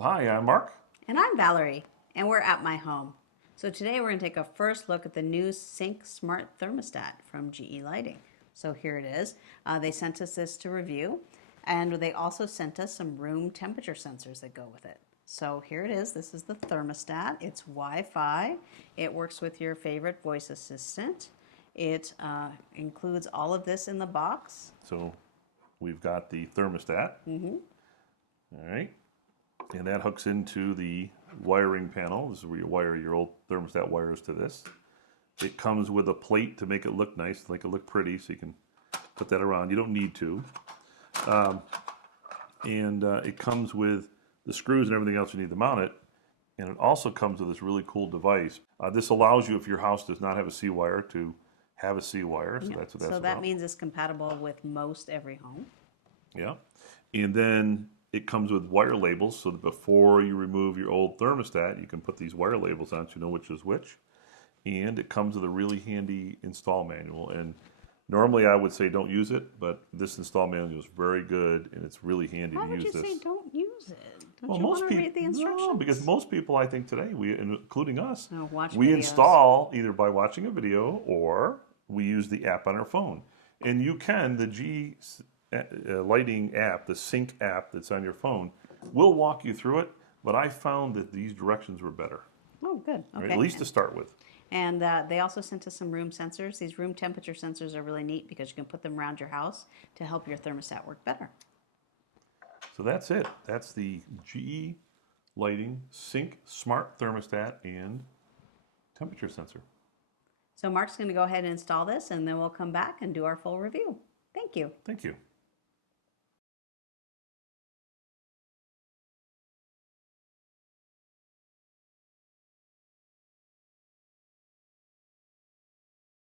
Hi, I'm Mark. And I'm Valerie, and we're at my home. So today we're going to take a first look at the new Cync Smart Thermostat from GE Lighting. So here it is. They sent us this to review, and they also sent us some room temperature sensors that go with it. So here it is. This is the thermostat. It's Wi-Fi. It works with your favorite voice assistant. It includes all of this in the box. So we've got the thermostat. All right. And that hooks into the wiring panel. This is where you wire your old thermostat wires to this. It comes with a plate to make it look nice, make it look pretty, so you can put that around. You don't need to. It comes with the screws and everything else you need to mount it. And it also comes with this really cool device. This allows you, if your house does not have a C-wire, to have a C-wire. So that's what that's So about. that means it's compatible with most every home. Yeah. And then it comes with wire labels so that before you remove your old thermostat, you can put these wire labels on so you know which is which. And it comes with a really handy install manual. And normally I would say don't use it, but this install manual is very good and it's really handy Why to would use you this. say don't use it? Don't Well, you most want to people, read the instructions? no, because most people I think today, including us, Watch we videos. install either by watching a video or we use the app on our phone. And you can, the G lighting app, the Cync app that's on your phone, will walk you through it, but I found that these directions were better. Oh, good. Okay. Right, at least to start with. And they also sent us some room sensors. These room temperature sensors are really neat because you can put them around your house to help your thermostat work better. So that's it. That's the GE Lighting Cync Smart Thermostat and Temperature Sensor. So Mark's going to go ahead and install this, and then we'll come back and do our full review. Thank you. Thank you.